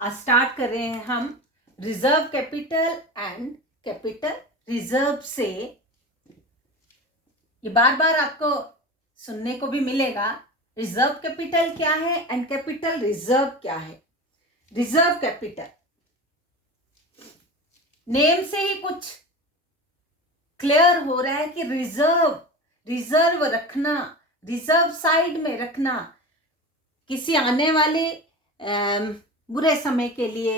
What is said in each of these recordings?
आज स्टार्ट कर रहे हैं हम reserve capital and capital reserve से। ये बार बार आपको सुनने को भी मिलेगा, रिजर्व कैपिटल क्या है एंड कैपिटल रिजर्व क्या है। रिजर्व कैपिटल नेम से ही कुछ क्लियर हो रहा है कि रिजर्व रखना, रिजर्व साइड में रखना, किसी आने वाले बुरे समय के लिए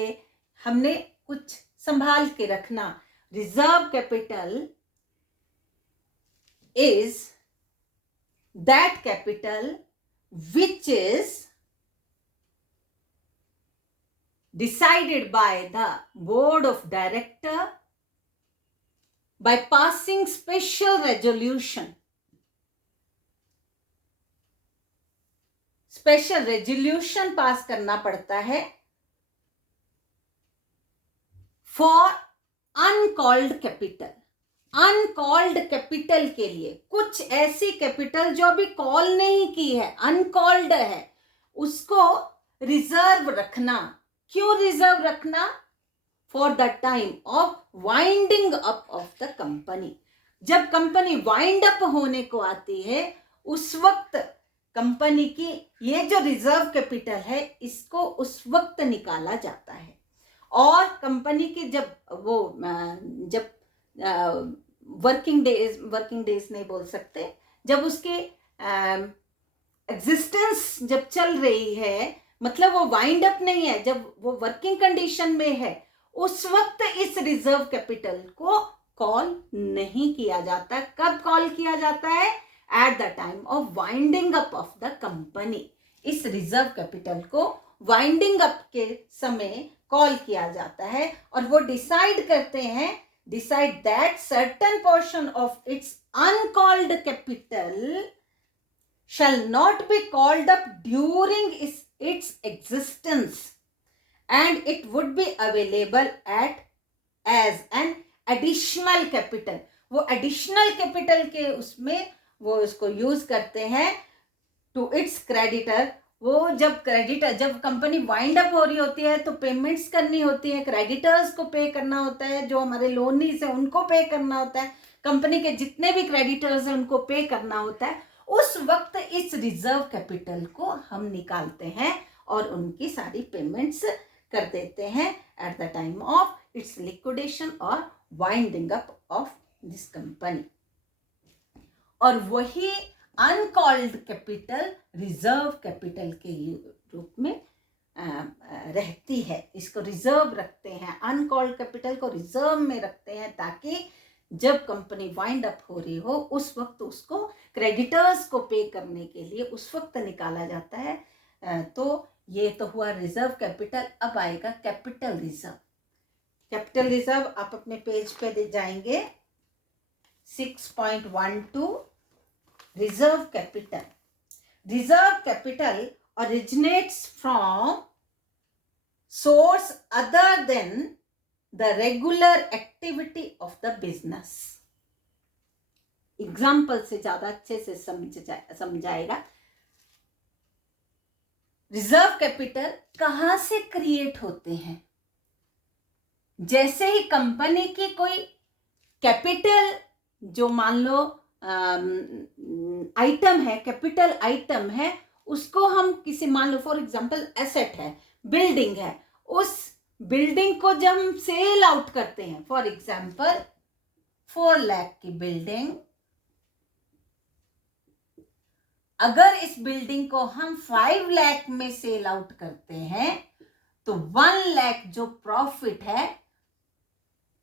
हमने कुछ संभाल के रखना। Reserve capital is that capital which is decided by the board of director by passing special resolution. Special resolution pass करना पड़ता है for uncalled capital. Uncalled capital के लिए, कुछ ऐसी कैपिटल जो अभी कॉल नहीं की है, अनकॉल्ड है, उसको रिजर्व रखना। क्यों रिजर्व रखना? For the time of winding up of the company. जब कंपनी वाइंड अप होने को आती है उस वक्त कंपनी की ये जो रिजर्व कैपिटल है इसको उस वक्त निकाला जाता है। और कंपनी की जब वर्किंग डेज नहीं बोल सकते, जब उसके एग्जिस्टेंस जब चल रही है, मतलब वो वाइंड अप नहीं है, जब वो वर्किंग कंडीशन में है, उस वक्त इस रिजर्व कैपिटल को कॉल नहीं किया जाता। कब कॉल किया जाता है? Eight the time of winding up of the company. इस रिजर्व कैपिटल को वाइंडिंग अप के समय कॉल किया जाता है और वो डिसाइड करते हैं, decide that certain portion of its uncalled capital shall not be called up during its existence and it would be available as an additional capital। वो additional capital के उसमें वो उसको यूज करते हैं to its creditor। वो जब company wind up हो रही होती है तो पेमेंट्स करनी होती है, क्रेडिटर्स को पे करना होता है, जो हमारे लोनीज है उनको पे करना होता है, कंपनी के जितने भी क्रेडिटर्स हैं उनको पे करना होता है। उस वक्त इस रिजर्व कैपिटल को हम निकालते हैं और उनकी सारी पेमेंट्स कर देते हैं at the time of its liquidation और winding up of this company. और वही अनकॉल्ड कैपिटल रिजर्व कैपिटल के रूप में रहती है। इसको रिजर्व रखते हैं, अनकॉल्ड कैपिटल को रिजर्व में रखते हैं ताकि जब कंपनी वाइंड अप हो रही हो उस वक्त उसको क्रेडिटर्स को पे करने के लिए उस वक्त निकाला जाता है। तो ये तो हुआ रिजर्व कैपिटल। अब आएगा कैपिटल रिजर्व। कैपिटल रिजर्व आप अपने पेज पे जाएंगे 6.12 reserve capital. Reserve capital originates from source other than the regular activity of the business। Example से ज्यादा अच्छे से समझाएगा। रिजर्व कैपिटल कहां से क्रिएट होते हैं? जैसे ही कंपनी की कोई कैपिटल, जो मान लो आइटम है, कैपिटल आइटम है, उसको हम किसी, मान लो फॉर एग्जांपल एसेट है, बिल्डिंग है, उस बिल्डिंग को जब हम सेल आउट करते हैं, फॉर एग्जांपल 4 लाख की बिल्डिंग, अगर इस बिल्डिंग को हम 5 लाख में सेल आउट करते हैं तो 1 लाख जो प्रॉफिट है,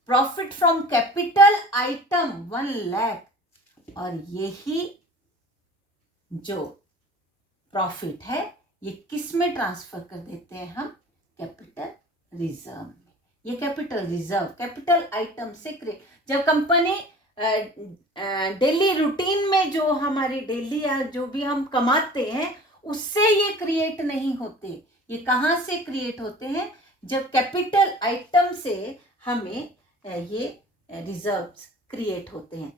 profit from capital item 1 lakh, और यही जो प्रॉफिट है ये किस में ट्रांसफर कर देते हैं हम? कैपिटल रिजर्व में। ये कैपिटल रिजर्व कैपिटल आइटम से क्रिएट, जब कंपनी डेली रूटीन में जो हमारी डेली या जो भी हम कमाते हैं उससे ये क्रिएट नहीं होते। ये कहाँ से क्रिएट होते हैं? जब कैपिटल आइटम से हमें ये रिजर्व्स क्रिएट होते हैं।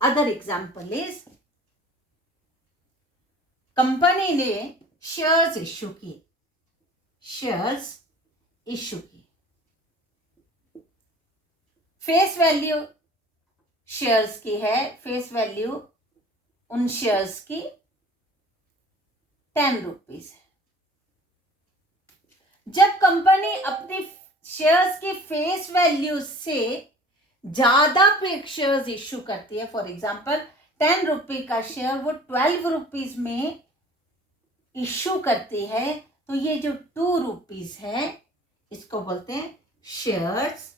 अदर एग्जाम्पल इज, कंपनी ने शेयर्स इश्यू किए, शेयर्स इशू की। फेस वैल्यू शेयर्स की है, फेस वैल्यू उन शेयर्स की 10 रुपीज है। जब कंपनी अपनी शेयर्स की फेस वैल्यू से ज्यादा शेयर्स इश्यू करती है, फॉर एग्जांपल 10 रुपए का शेयर वो 12 रुपीज में इश्यू करती है, तो ये जो 2 रुपीज है इसको बोलते हैं शेयर्स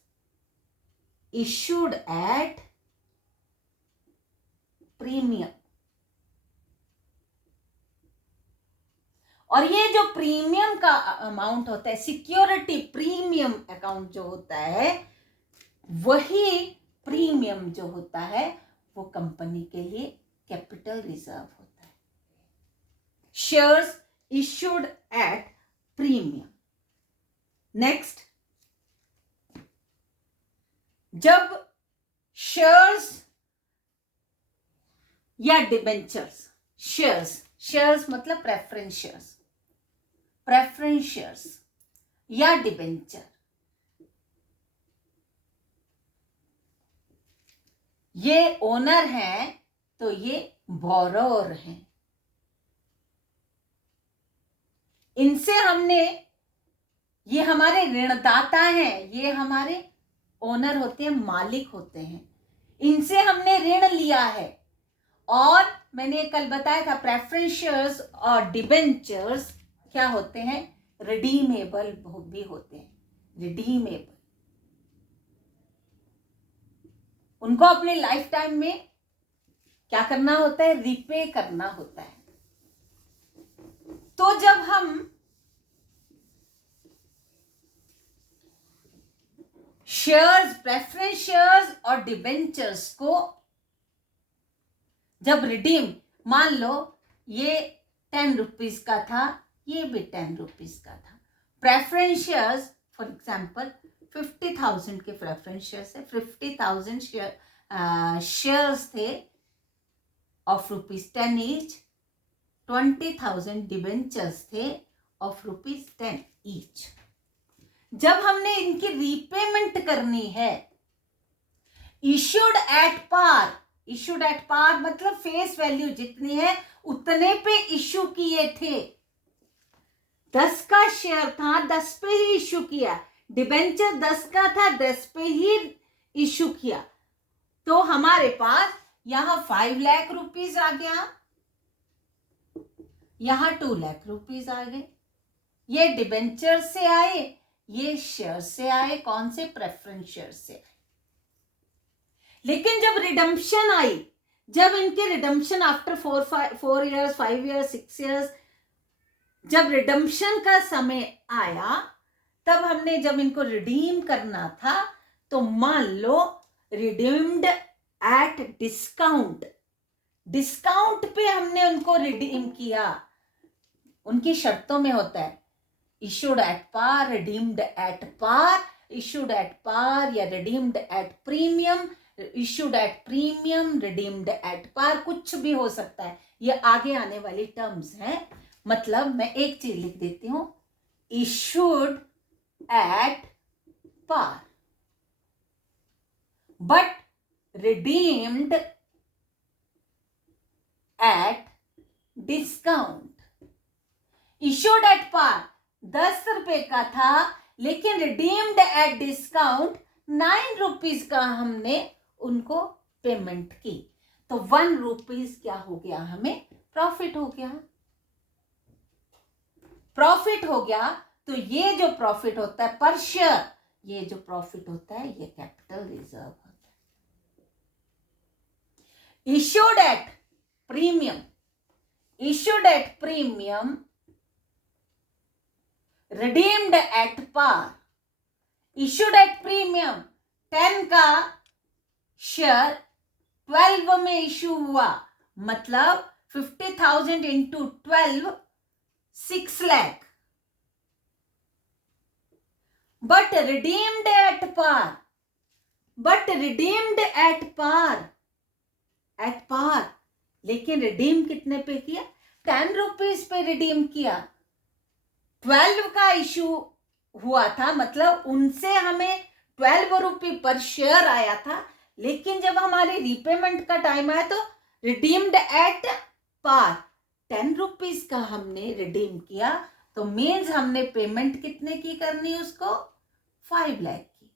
इश्यूड एट प्रीमियम। और ये जो प्रीमियम का अमाउंट होता है, सिक्योरिटी प्रीमियम अकाउंट जो होता है, वही प्रीमियम जो होता है वो कंपनी के लिए कैपिटल रिजर्व होता है। Shares issued at premium. Next, जब शेयर्स या डिबेंचर्स, शेयर्स मतलब प्रेफरेंस शेयर्स या डिबेंचर, ये ओनर हैं तो ये बोरोर हैं। इनसे हमने, ये हमारे ऋणदाता हैं, ये हमारे ओनर होते हैं, मालिक होते हैं, इनसे हमने ऋण लिया है। और मैंने कल बताया था प्रेफरेंस शेयर्स और डिबेंचर्स क्या होते हैं, रिडीमेबल भी होते हैं, रिडीमेबल। उनको अपने लाइफ टाइम में क्या करना होता है, रिपे करना होता है। तो जब हम शेयर्स, प्रेफरेंस शेयर्स और डिबेंचर्स को जब रिडीम, मान लो ये 10 रुपीज का था, ये भी 10 रुपीज का था। प्रेफरेंस शेयर्स फॉर एग्जांपल 50,000 के प्रेफरेंस शेयर्स है, 50,000 शेयर्स थे ऑफ ₹10 ईच, 20,000 डिबेंचर्स थे ऑफ ₹10 ईच। जब हमने इनकी रीपेमेंट करनी है, issued at par, issued at par मतलब फेस वैल्यू जितनी है उतने पे इश्यू किए थे। 10 का शेयर था, 10 पे ही इश्यू किया। डिबेंचर 10 का था, 10 पे ही इश्यू किया। तो हमारे पास यहां 5 लाख रुपीज आ गया, यहां 2 लाख रुपीज आ गए। ये डिबेंचर से आए, ये शेयर से आए। कौन से? प्रेफरेंस शेयर से आए। लेकिन जब रिडम्पशन आई, जब इनके redemption after 4 years, 5 years, 6 years, जब रिडम्पशन का समय आया, तब हमने जब इनको रिडीम करना था, तो मान लो रिडीम्ड एट डिस्काउंट, डिस्काउंट पे हमने उनको रिडीम किया। उनकी शर्तों में होता है issued at par, redeemed at par, issued at par या redeemed at premium, issued at premium, redeemed at par, कुछ भी हो सकता है। ये आगे आने वाली टर्म्स हैं। मतलब मैं एक चीज लिख देती हूं, issued at par but redeemed at discount. Issued at par 10 रुपए का था, लेकिन रिडीम्ड एट डिस्काउंट 9 रुपीज का हमने उनको पेमेंट की, तो 1 रुपीज क्या हो गया, हमें प्रॉफिट हो गया। प्रॉफिट हो गया, तो ये जो प्रॉफिट होता है पर शेयर, ये जो प्रॉफिट होता है ये कैपिटल रिजर्व होता है। Issued at premium, issued at premium, redeemed at par. Issued at premium 10 का शेयर 12 में इश्यू हुआ, मतलब 50,000 into 12 6 lakh, but redeemed at par, but redeemed at par, at par, लेकिन रिडीम कितने पे किया, 10 रुपीज पे रिडीम किया। 12 का इशू हुआ था, मतलब उनसे हमें 12 रुपये पर शेयर आया था, लेकिन जब हमारे रीपेमेंट का टाइम आया तो रिडीम्ड एट पार 10 रुपीज का हमने रिडीम किया, तो मीन्स हमने पेमेंट कितने की करनी उसको, 5 लाख की।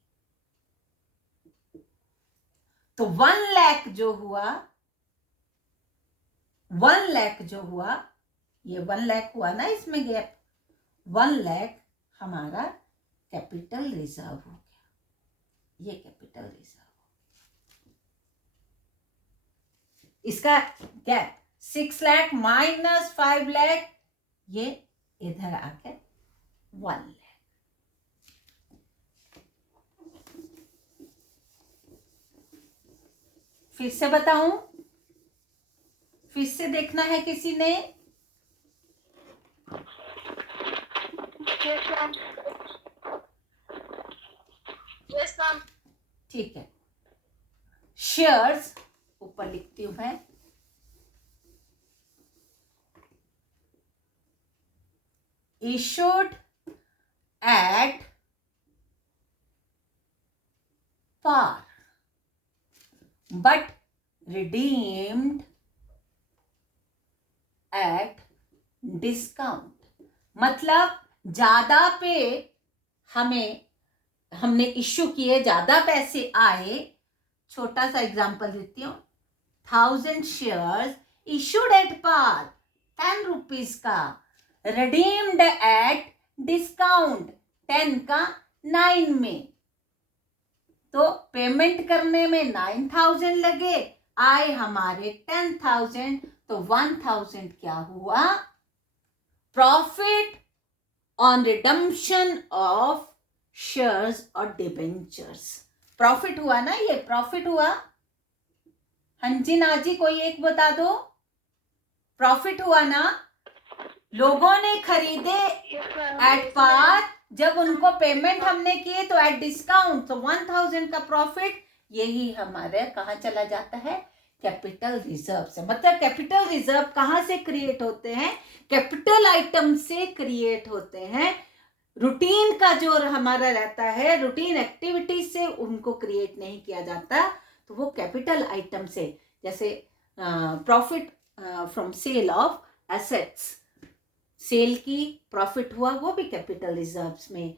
तो 1 लाख जो हुआ, 1 लाख जो हुआ, ये 1 लाख हुआ ना इसमें गैप, 1 लाख हमारा कैपिटल रिजर्व हो गया, ये कैपिटल रिजर्व। इसका गैप 6 लाख माइनस 5 लाख, ये इधर आके 1 लाख। फिर से बताऊं, फिर से देखना है किसी ने? Yes ma'am. ठीक है, शेयर्स ऊपर लिखती हूं मैं, issued at par but redeemed at discount। मतलब ज्यादा पे हमने इश्यू किए, ज्यादा पैसे आए। छोटा सा एग्जांपल देती हूँ, 1000 shares issued at par 10 rupees का, रिडीम्ड एट डिस्काउंट 10 का 9 में, तो पेमेंट करने में 9000 लगे, आए हमारे 10,000, तो 1000 क्या हुआ, profit on redemption of shares और डिबेंचर्स। प्रॉफिट हुआ ना, ये प्रॉफिट हुआ। हंजी नाजी कोई एक बता दो, प्रॉफिट हुआ ना, लोगों ने खरीदे एट पार, जब उनको पेमेंट हमने किए तो एट डिस्काउंट, तो 1000 का प्रॉफिट, यही हमारे कहाँ चला जाता है, कैपिटल रिजर्व से। मतलब कैपिटल रिजर्व कहाँ से क्रिएट होते हैं, कैपिटल आइटम से क्रिएट होते हैं। रूटीन का जो हमारा रहता है, रूटीन एक्टिविटी से उनको क्रिएट नहीं किया जाता, तो वो कैपिटल आइटम से, जैसे profit from sale of assets, sale की प्रॉफिट हुआ, वो भी कैपिटल रिजर्व्स में।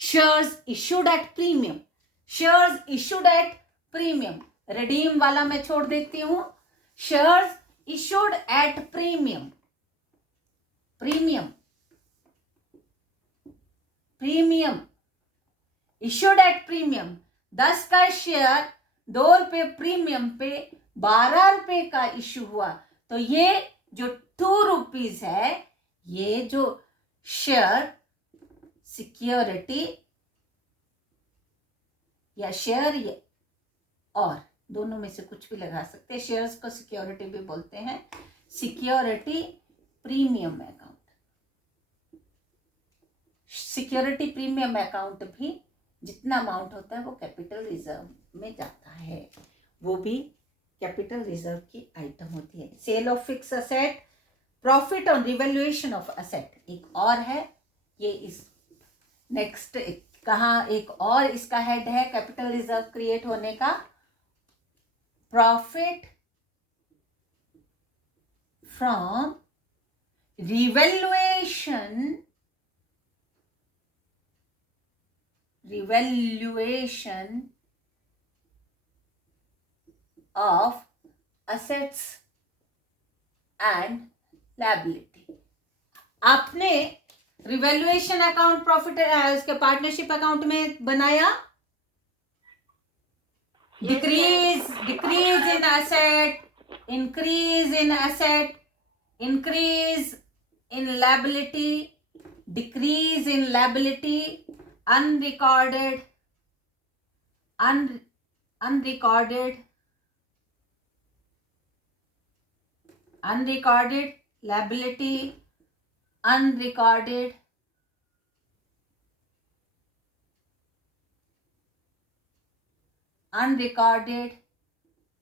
Shares issued at premium, shares issued at premium, redeem वाला मैं छोड़ देती हूं, shares issued at premium, premium, premium issued at premium, 10 का शेयर 2 रुपये प्रीमियम पे 12 रुपये का इशू हुआ, तो ये जो 2 रुपीज है, ये जो शेयर सिक्योरिटी या शेयर, ये और दोनों में से कुछ भी लगा सकते हैं, शेयर्स को सिक्योरिटी भी बोलते हैं, security premium account, security premium account भी जितना अमाउंट होता है वो कैपिटल रिजर्व में जाता है, वो भी कैपिटल रिजर्व की आइटम होती है। Sale of fix asset, profit on revaluation of asset एक और है, ये इस नेक्स्ट कहाँ एक और इसका हेड है कैपिटल रिजर्व क्रिएट होने का, profit from revaluation of assets and liability। आपने रिवैल्यूएशन अकाउंट प्रॉफिट उसके पार्टनरशिप अकाउंट में बनाया, decrease in asset, increase in asset, increase in liability, decrease in liability, unrecorded liability, unrecorded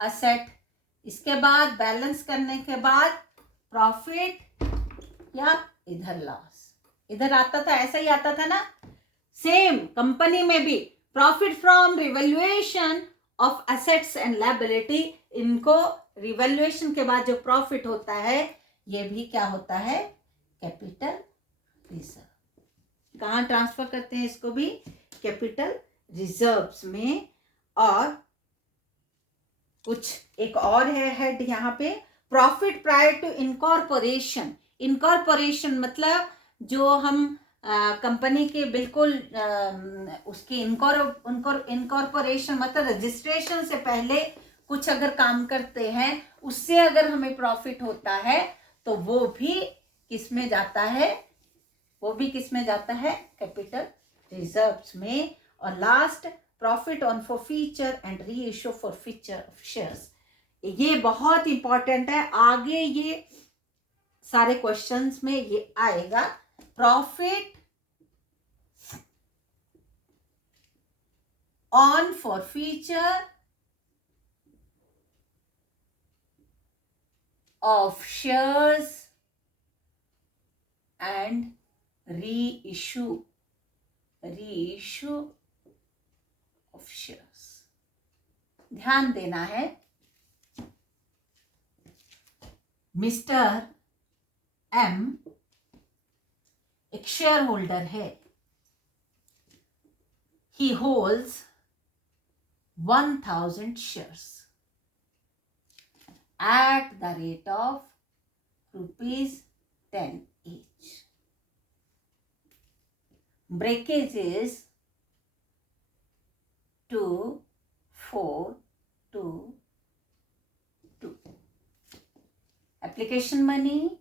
asset। इसके बाद balance करने के बाद प्रॉफिट या इधर लॉस, इधर आता था, ऐसा ही आता था ना, सेम कंपनी में भी profit from revaluation of assets and liability, इनको रिवैल्यूएशन के बाद जो प्रॉफिट होता है ये भी क्या होता है, कैपिटल रिजर्व। कहाँ ट्रांसफर करते हैं इसको भी, कैपिटल रिजर्व्स में। और कुछ एक और है हेड यहाँ पे, profit prior to incorporation. Incorporation मतलब जो हम कंपनी के बिल्कुल उसकी इनकॉर्पोरेशन मतलब रजिस्ट्रेशन से पहले कुछ अगर काम करते हैं उससे अगर हमें प्रॉफिट होता है तो वो भी किस में जाता है, वो भी किस में जाता है, कैपिटल रिजर्व्स में। और last, profit on forfeiture and re issue forfeiture of shares. ये बहुत इंपॉर्टेंट है, आगे ये सारे क्वेश्चंस में ये आएगा। Profit on forfeiture of shares and reissue of shares. ध्यान देना है, मिस्टर एम एक शेयर होल्डर है, he holds 1000 shares at the rate of ₹10 each. Breakage is 2422. Application money,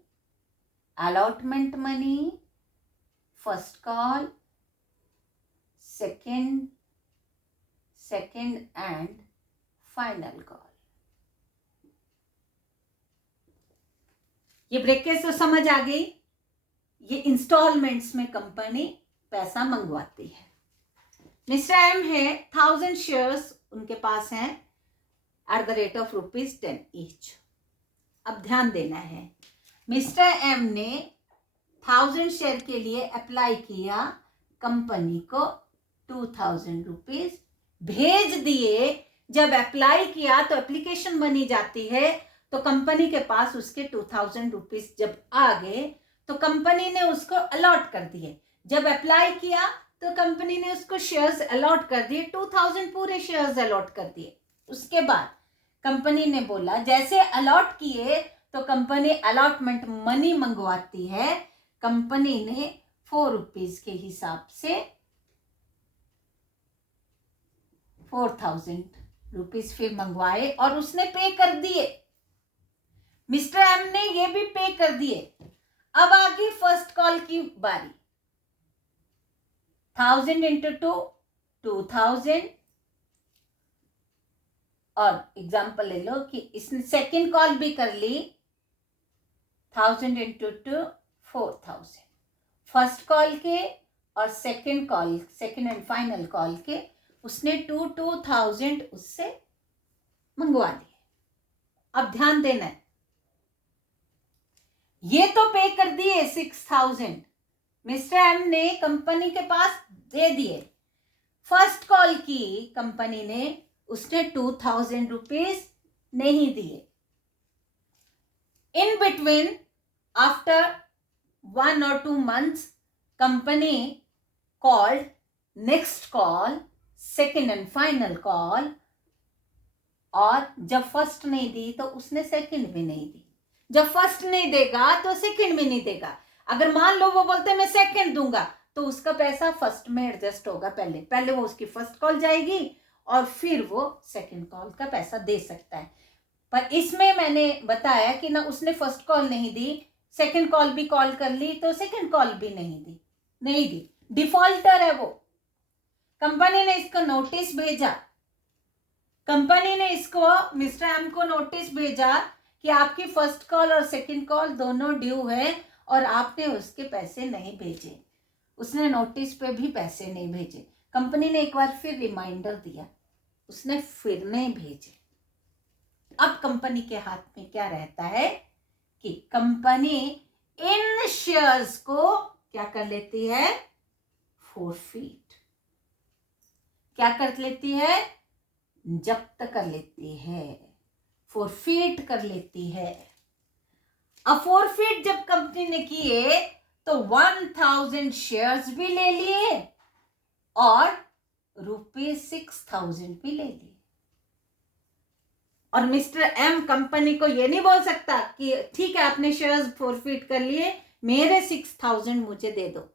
allotment money, first call, second and final call। ये breakage तो समझ आ गई, ये इंस्टॉलमेंट्स में कंपनी पैसा मंगवाती है। मिस्टर एम है, 1000 शेयर्स उनके पास हैं at the rate of ₹10 each. अब ध्यान देना है, मिस्टर एम ने 1000 शेयर के लिए अप्लाई किया, कंपनी को 2000 रुपीज भेज दिए। जब अप्लाई किया तो एप्लीकेशन मनी जाती है, तो कंपनी के पास उसके 2000 रुपीज जब आ गए तो कंपनी ने उसको अलॉट कर दिए। जब अप्लाई किया तो कंपनी ने उसको शेयर्स अलॉट कर दिए, 2000 पूरे शेयर्स अलॉट कर दिए। उसके बाद कंपनी ने बोला, जैसे अलॉट किए तो कंपनी अलॉटमेंट मनी मंगवाती है। कंपनी ने 4 रुपीज के हिसाब से 4000 रुपीज फिर मंगवाए और उसने पे कर दिए। मिस्टर एम ने ये भी पे कर दिए। अब आ गई फर्स्ट कॉल की बारी। 1000 इंटू 2 2000। और एग्जाम्पल ले लो कि इसने सेकेंड कॉल भी कर ली, 1000 इंटू 2 4000। फर्स्ट कॉल के और सेकेंड एंड फाइनल कॉल के उसने 2000 उससे मंगवा दिए। अब ध्यान देना है, ये तो पे कर दिए 6000, मिस्टर एम ने कंपनी के पास दे दिए। फर्स्ट कॉल की कंपनी ने, उसने 2000 रुपीज नहीं दिए। In between after 1 or 2 months company called next call, second and final call, और जब फर्स्ट नहीं दी तो उसने सेकेंड भी नहीं दी। जब फर्स्ट नहीं देगा तो सेकेंड भी नहीं देगा। अगर मान लो वो बोलते मैं सेकेंड दूंगा तो उसका पैसा फर्स्ट में एडजस्ट होगा। पहले वो उसकी फर्स्ट कॉल जाएगी और फिर वो सेकेंड कॉल का पैसा दे सकता है। पर इसमें मैंने बताया कि ना उसने फर्स्ट कॉल नहीं दी, सेकेंड कॉल भी कॉल कर ली तो सेकेंड कॉल भी नहीं दी। डिफॉल्टर है वो। कंपनी ने इसको नोटिस भेजा, कंपनी ने इसको मिस्टर एम को नोटिस भेजा कि आपकी फर्स्ट कॉल और सेकंड कॉल दोनों ड्यू है और आपने उसके पैसे नहीं भेजे। उसने नोटिस पे भी पैसे नहीं भेजे। कंपनी ने एक बार फिर रिमाइंडर दिया, उसने फिर नहीं भेजे। अब कंपनी के हाथ में क्या रहता है कि कंपनी इन शेयर्स को क्या कर लेती है, फोरफीट, क्या कर लेती है, जब्त कर लेती है, फोरफीट कर लेती है। अब फोरफीट जब कंपनी ने किए तो 1000 शेयर्स भी ले लिए और ₹6000 भी ले लिए। और मिस्टर एम कंपनी को ये नहीं बोल सकता कि ठीक है आपने शेयर्स फोरफीट कर लिए, मेरे 6000 मुझे दे दो।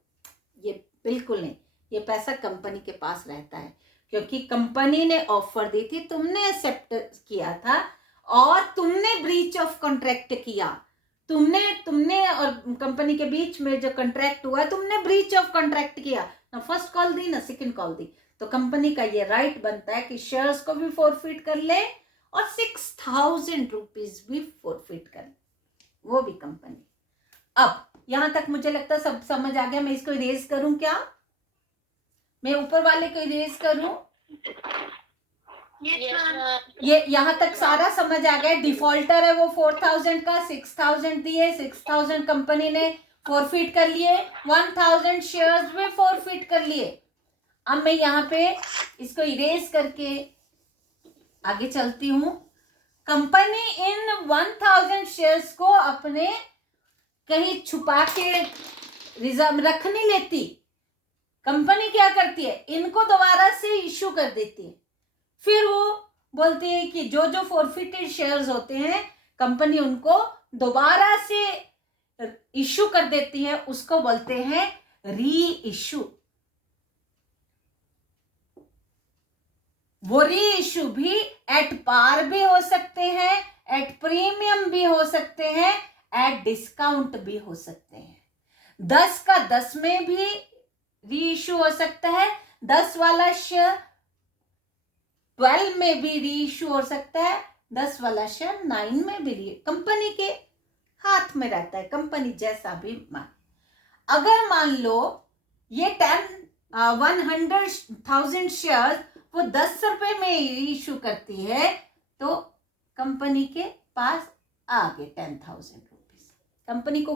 ये बिल्कुल नहीं, ये पैसा कंपनी के पास रहता है, क्योंकि कंपनी ने ऑफर दी थी, तुमने एक्सेप्ट किया था और तुमने ब्रीच ऑफ कॉन्ट्रैक्ट किया। तुमने और कंपनी के बीच में जो कॉन्ट्रैक्ट हुआ, तुमने ब्रीच ऑफ कॉन्ट्रैक्ट किया ना, फर्स्ट कॉल दी ना सेकंड कॉल दी। तो कंपनी का ये राइट बनता है कि शेयर्स को भी फोरफीट कर ले और 6000 रुपीज भी फोरफीट कर, वो भी कंपनी। अब यहां तक मुझे लगता है सब समझ आ गया। मैं इसको इरेज करूं क्या, मैं ऊपर वाले को इरेज करूं? ये यहां तक सारा समझ आ गया। डिफॉल्टर है वो 4000 का, 6000 दिए, 6000 कंपनी ने फोरफीट कर लिए, 1000 शेयर्स भी फोरफीट कर लिए। अब मैं यहाँ पे इसको इरेज करके आगे चलती हूं। कंपनी इन 1000 शेयर्स को अपने कहीं छुपा के रिजर्व रख नहीं लेती। कंपनी क्या करती है, इनको दोबारा से इश्यू कर देती है। फिर वो बोलती है कि जो जो फोरफिटेड शेयर्स होते हैं कंपनी उनको दोबारा से इश्यू कर देती है, उसको बोलते हैं री इश्यू। वो री इश्यू भी एट पार भी हो सकते हैं, एट प्रीमियम भी हो सकते हैं, एट डिस्काउंट भी हो सकते हैं। 10 का 10 में भी री इश्यू हो सकता है, 10 वाला शेयर 12 में भी री इश्यू हो सकता है, 10 वाला शेयर 9 में भी री। कंपनी के हाथ में रहता है, कंपनी जैसा भी मान। अगर मान लो ये 100,000 शेयर वो 10 रुपए में री इश्यू करती है, तो कंपनी के पास आ गए 10,000 रुपीज। कंपनी को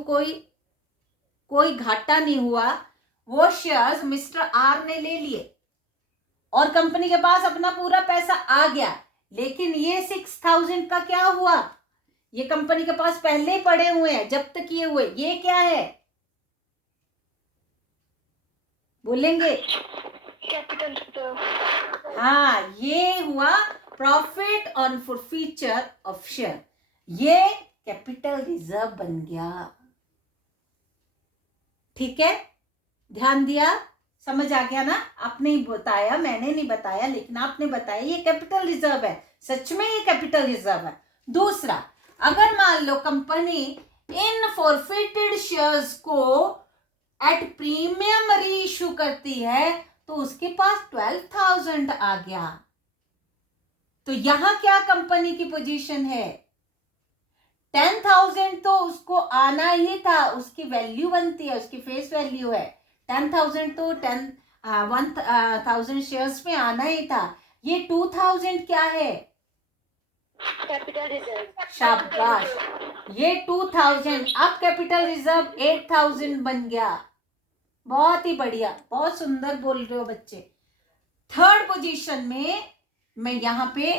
कोई घाटा नहीं हुआ। वो शेयर्स मिस्टर आर ने ले लिए और कंपनी के पास अपना पूरा पैसा आ गया। लेकिन ये 6000 का क्या हुआ, ये कंपनी के पास पहले ही पड़े हुए हैं, जब्त किए हुए। ये क्या है बोलेंगे? Capital reserve. हाँ, ये हुआ profit on forfeiture of share. ये कैपिटल रिजर्व बन गया। ठीक है, ध्यान दिया, समझ आ गया ना? आपने ही बताया, मैंने नहीं बताया, लेकिन आपने बताया ये कैपिटल रिजर्व है। सच में ये कैपिटल रिजर्व है। दूसरा, अगर मान लो कंपनी इन फॉरफिटेड शेयर्स को एट प्रीमियम री इश्यू करती है, तो उसके पास 12,000 आ गया। तो यहां क्या कंपनी की पोजीशन है? 10,000 तो उसको आना ही था, उसकी वैल्यू बनती है, उसकी फेस वैल्यू है 10,000, तो 1,000 शेयर्स में आना ही था। ये 2,000 क्या है? Capital reserve. शाबाश, ये 2000। अब कैपिटल रिजर्व 8,000 बन गया। बहुत ही बढ़िया, बहुत सुंदर बोल रहे हो बच्चे। थर्ड पोजीशन में मैं यहाँ पे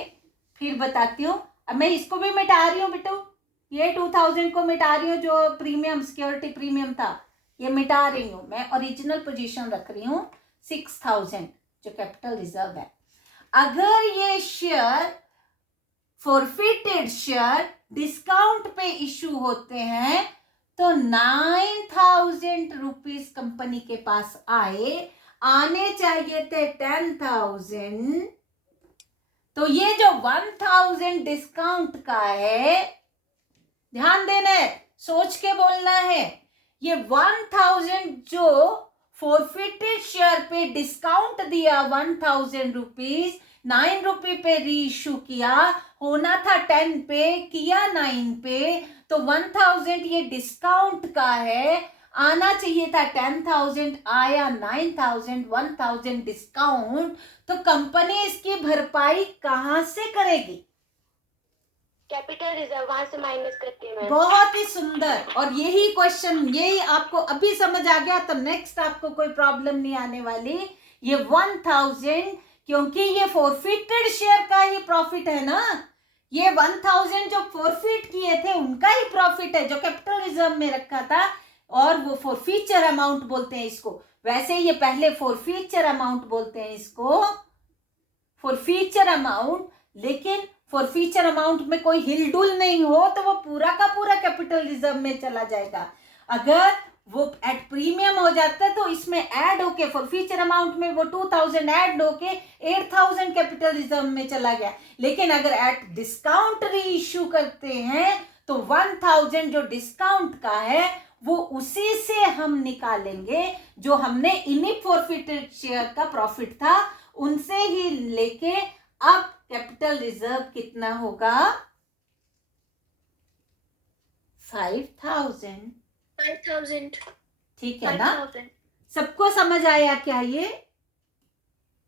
फिर बताती हूँ। अब मैं इसको भी मिटा रही हूँ बेटू, ये 2000 को मिटा रही हूँ, जो प्रीमियम सिक्योरिटी प्रीमियम था ये मिटा रही हूँ। मैं ओरिजिनल पोजीशन रख रही हूँ 6000 जो कैपिटल रिजर्व है। अगर ये शेयर फॉरफिटेड शेयर डिस्काउंट पे इश्यू होते हैं तो 9,000 रुपीज कंपनी के पास आने चाहिए थे 10,000। तो ये जो 1,000 डिस्काउंट का है, ध्यान देना है, सोच के बोलना है। ये 1,000 जो फॉरफिटेड शेयर पे डिस्काउंट दिया 1,000 रुपीज, 9 रुपए पे री इश्यू किया, होना था 10 पे, किया 9 पे, तो 1,000 ये डिस्काउंट का है, आना चाहिए था 10,000, आया 9,000, 1,000 डिस्काउंट। तो कंपनी इसकी भरपाई कहां से करेगी? कैपिटल रिजर्व वहां से माइनस करती है मैम। बहुत ही सुंदर। और यही क्वेश्चन, यही आपको अभी समझ आ गया तो नेक्स्ट आपको कोई प्रॉब्लम नहीं आने वाली। ये 1000, क्योंकि ये फोरफिटेड शेयर का ही प्रॉफिट है ना, ये 1000 जो फोरफिट किए थे उनका ही प्रॉफिट है जो कैपिटल रिजर्व में रखा था, और वो फोरफीचर अमाउंट बोलते हैं इसको। वैसे ये पहले फोरफीचर अमाउंट बोलते हैं इसको, फोरफीचर अमाउंट। लेकिन फॉरफीचर अमाउंट में कोई हिलडुल नहीं हो तो वो पूरा का पूरा कैपिटल रिजर्व में चला जाएगा। अगर वो एट प्रीमियम हो जाता है तो इसमें ऐड होके फॉरफीचर अमाउंट में वो 2000 ऐड होके 8000 कैपिटल रिजर्व में चला गया। लेकिन अगर एट डिस्काउंट री इश्यू करते हैं तो 1000 जो डिस्काउंट का है वो उसी से हम निकालेंगे जो हमने इन्हीं फॉरफिटेड शेयर का प्रॉफिट था उनसे ही लेके। अब कैपिटल रिजर्व कितना होगा? 5000। 5000। ठीक है ना? सबको समझ आया क्या ये?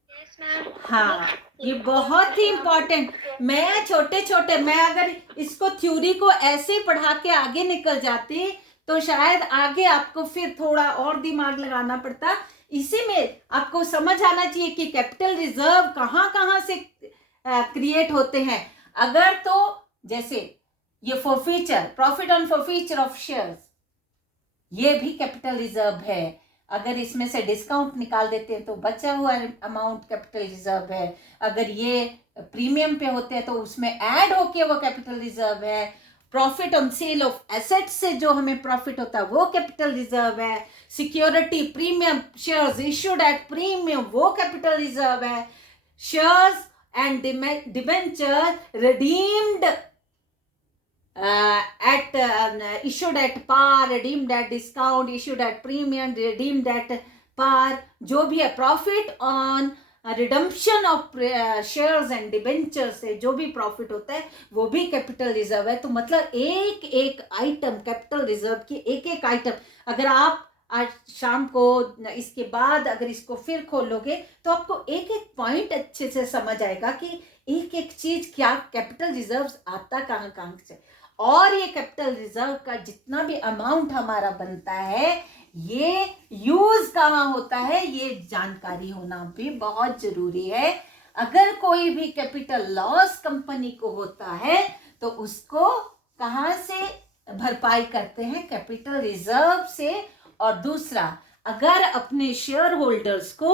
Yes ma'am. हाँ, ये बहुत ही इंपॉर्टेंट। मैं छोटे छोटे, मैं अगर इसको थ्योरी को ऐसे ही पढ़ा के आगे निकल जाती तो शायद आगे आपको फिर थोड़ा और दिमाग लगाना पड़ता। इसी में आपको समझ आना चाहिए कि कैपिटल रिजर्व कहाँ कहाँ से क्रिएट होते हैं। अगर तो जैसे ये forfeiture, profit on forfeiture of shares, ये भी कैपिटल रिजर्व है। अगर इसमें से डिस्काउंट निकाल देते हैं तो बचा हुआ अमाउंट कैपिटल रिजर्व है। अगर ये प्रीमियम पे होते हैं तो उसमें ऐड होके वो कैपिटल रिजर्व है। Profit on sale of assets से जो हमें प्रॉफिट होता है वो कैपिटल रिजर्व है। Security premium shares issued at premium वो कैपिटल रिजर्व है। Shares and debenture redeemed at issued at par, redeemed at discount, issued at premium, redeemed at par, जो भी है profit on redemption of shares and debenture से जो भी profit होता है वो भी कैपिटल रिजर्व है। तो मतलब एक एक आइटम कैपिटल रिजर्व की, एक एक आइटम, अगर आप आज शाम को इसके बाद अगर इसको फिर खोलोगे तो आपको एक एक पॉइंट अच्छे से समझ आएगा कि एक एक चीज क्या कैपिटल रिजर्व आता कहाँ कहाँ से। और ये कैपिटल रिजर्व का जितना भी अमाउंट हमारा बनता है ये यूज कहाँ होता है ये जानकारी होना भी बहुत जरूरी है। अगर कोई भी कैपिटल लॉस कंपनी को होता है तो उसको कहाँ से भरपाई करते हैं? कैपिटल रिजर्व से। और दूसरा, अगर अपने शेयर होल्डर्स को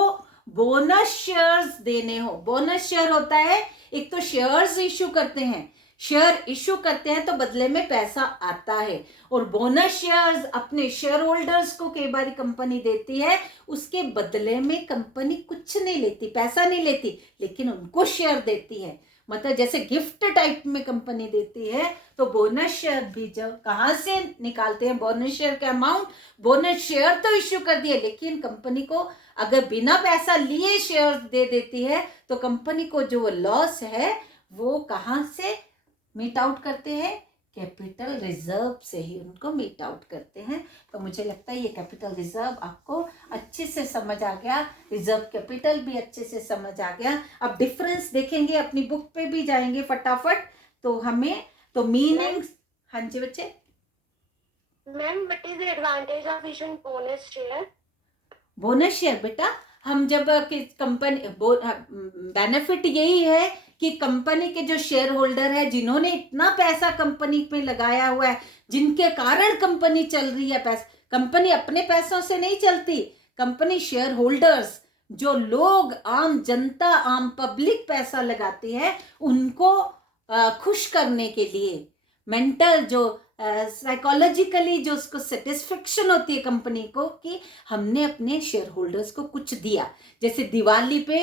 बोनस शेयर्स देने हो, बोनस शेयर होता है, एक तो शेयर्स इश्यू करते हैं, शेयर इश्यू करते हैं तो बदले में पैसा आता है, और बोनस शेयर्स अपने शेयर होल्डर्स को कई बार कंपनी देती है, उसके बदले में कंपनी कुछ नहीं लेती, पैसा नहीं लेती, लेकिन उनको शेयर देती है। मतलब जैसे गिफ्ट टाइप में कंपनी देती है। तो बोनस शेयर भी जब कहाँ से निकालते हैं? बोनस शेयर का अमाउंट, बोनस शेयर तो इश्यू कर दिए लेकिन कंपनी को अगर बिना पैसा लिए शेयर दे देती है तो कंपनी को जो लॉस है वो कहाँ से मीट आउट करते हैं? कैपिटल रिजर्व से ही उनको मीट आउट करते हैं। तो मुझे लगता है ये कैपिटल रिजर्व आपको अच्छे से समझ आ गया, रिजर्व कैपिटल भी अच्छे से समझ आ गया। अब डिफरेंस देखेंगे, अपनी बुक पे भी जाएंगे फटाफट तो हमें तो मीनिंग्स। हाँ जी बच्चे। Ma'am what is the advantage of issuing bonus share? Bonus share बेटा, हम जब कंपनी बेनिफिट यही है कि कंपनी के जो शेयर होल्डर है जिन्होंने इतना पैसा कंपनी में लगाया हुआ है, जिनके कारण कंपनी चल रही है, कंपनी अपने पैसों से नहीं चलती, कंपनी शेयर होल्डर्स जो लोग आम जनता आम पब्लिक पैसा लगाती है उनको खुश करने के लिए, मेंटल जो साइकोलॉजिकली जो उसको सेटिस्फेक्शन होती है कंपनी को कि हमने अपने शेयर होल्डर्स को कुछ दिया। जैसे दिवाली पे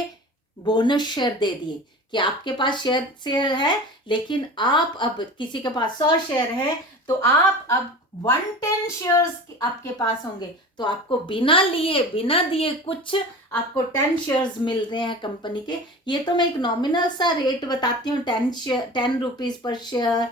बोनस शेयर दे दिए कि आपके पास शेयर है लेकिन आप अब किसी के पास 100 शेयर है तो आप अब 110 शेयर्स आपके पास होंगे तो आपको बिना लिए बिना दिए कुछ आपको 10 शेयर्स मिल रहे हैं कंपनी के। ये तो मैं एक नॉमिनल सा रेट बताती हूँ, 10 रुपीज पर शेयर,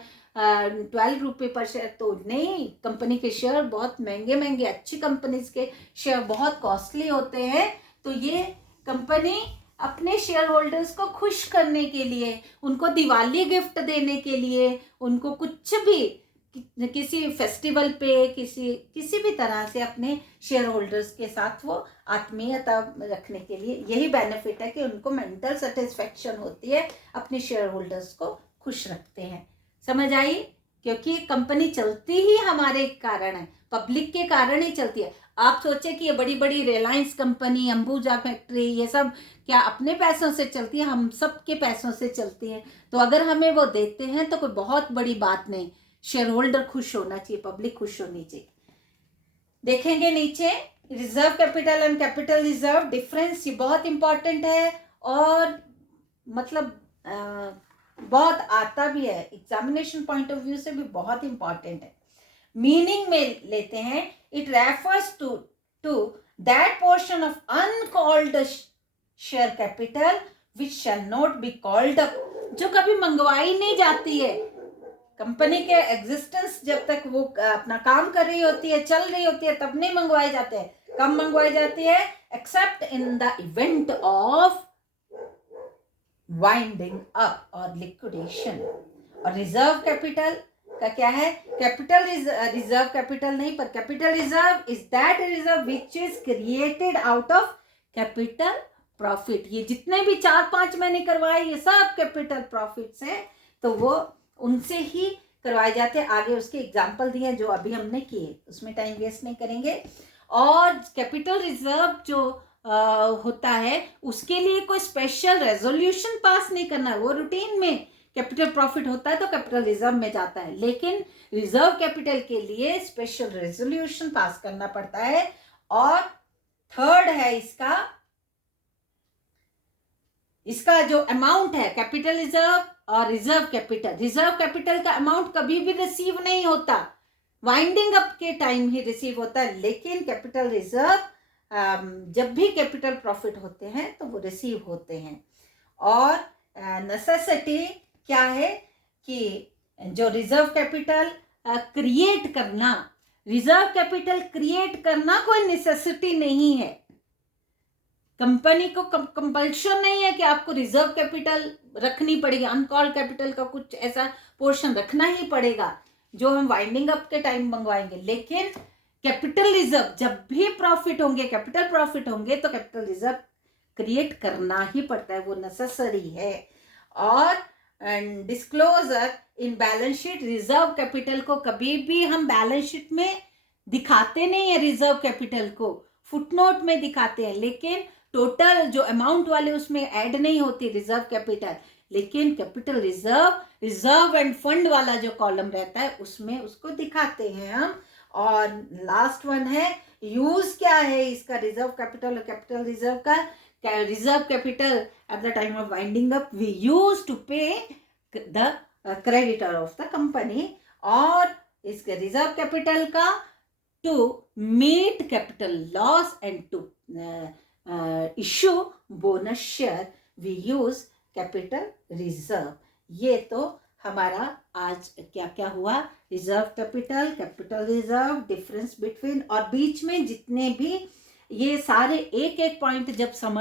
12 रुपये पर शेयर तो नहीं, कंपनी के शेयर बहुत महंगे महंगे, अच्छी कंपनीज के शेयर बहुत कॉस्टली होते हैं। तो ये कंपनी अपने शेयर होल्डर्स को खुश करने के लिए, उनको दिवाली गिफ्ट देने के लिए, उनको कुछ भी किसी फेस्टिवल पे किसी भी तरह से अपने शेयर होल्डर्स के साथ वो आत्मीयता रखने के लिए, यही बेनिफिट है कि उनको मेंटल सेटिस्फेक्शन होती है, अपने शेयर होल्डर्स को खुश रखते हैं। समझ आई? क्योंकि कंपनी चलती ही हमारे कारण है, पब्लिक के कारण ही चलती है। आप सोचे कि ये बड़ी बड़ी रिलायंस कंपनी, अंबुजा फैक्ट्री, ये सब क्या अपने पैसों से चलती है? हम सब के पैसों से चलती है। तो अगर हमें वो देते हैं तो कोई बहुत बड़ी बात नहीं, शेयर होल्डर खुश होना चाहिए, पब्लिक खुश होनी चाहिए। देखेंगे नीचे reserve capital and capital reserve difference, ये बहुत इंपॉर्टेंट है और मतलब बहुत आता भी है, एग्जामिनेशन पॉइंट ऑफ व्यू से भी बहुत इंपॉर्टेंट है। मीनिंग में लेते हैं, it refers to that portion of uncalled share capital which shall not be called up, जो कभी मंगवाई नहीं जाती है। कंपनी के एग्जिस्टेंस जब तक वो अपना काम कर रही होती है, चल रही होती है, तब नहीं मंगवाए जाते हैं। कब मंगवाई जाती है? Accept in the event of winding up और लिक्विडेशन। और रिजर्व कैपिटल का क्या है? कैपिटल रिजर्व कैपिटल नहीं, पर capital reserve is that reserve which is created out of capital profit. ये जितने भी 4-5 मैंने करवाए, ये सब कैपिटल प्रॉफिट्स है, तो वो उनसे ही करवाए जाते हैं। आगे उसके एग्जाम्पल दिए हैं जो अभी हमने किए, उसमें टाइम वेस्ट नहीं करेंगे। और कैपिटल रिजर्व जो होता है, उसके लिए कोई स्पेशल रेजोल्यूशन पास नहीं करना है, वो रूटीन में कैपिटल प्रॉफिट होता है तो कैपिटल रिजर्व में जाता है। लेकिन रिजर्व कैपिटल के लिए स्पेशल रेजोल्यूशन पास करना पड़ता है। और थर्ड है इसका जो अमाउंट है, कैपिटल रिजर्व और रिजर्व कैपिटल का अमाउंट कभी भी रिसीव नहीं होता, वाइंडिंग अप के टाइम ही रिसीव होता है। लेकिन कैपिटल रिजर्व जब भी कैपिटल प्रॉफिट होते हैं तो वो रिसीव होते हैं। और नेसेसिटी क्या है कि जो रिजर्व कैपिटल क्रिएट करना कोई नेसेसिटी नहीं है। कंपनी को कंपल्शन नहीं है कि आपको रिजर्व कैपिटल रखनी पड़ेगी, अनकॉल्ड कैपिटल का कुछ ऐसा पोर्शन रखना ही पड़ेगा जो हम वाइंडिंग अप के टाइम मंगवाएंगे। लेकिन कैपिटल रिजर्व जब भी कैपिटल प्रॉफिट होंगे तो कैपिटल रिजर्व क्रिएट करना ही पड़ता है, वो नेसेसरी है। और disclosure in balance sheet, reserve capital को कभी भी हम बैलेंस शीट में दिखाते नहीं है, रिजर्व कैपिटल को फुटनोट में दिखाते हैं, लेकिन टोटल जो अमाउंट वाले उसमें ऐड नहीं होती रिजर्व कैपिटल। लेकिन कैपिटल रिजर्व एंड फंड वाला जो कॉलम रहता है उसमें उसको दिखाते हैं हम। और लास्ट वन है यूज, क्या है इसका रिजर्व कैपिटल और कैपिटल रिजर्व का? Reserve capital at the time of winding up we use to pay the creditor of the company, और इसके रिजर्व कैपिटल का to meet capital loss and to issue bonus share we use capital reserve. ये तो हमारा आज क्या क्या हुआ, reserve capital reserve, difference between, और बीच में जितने भी ये सारे एक एक पॉइंट जब समझ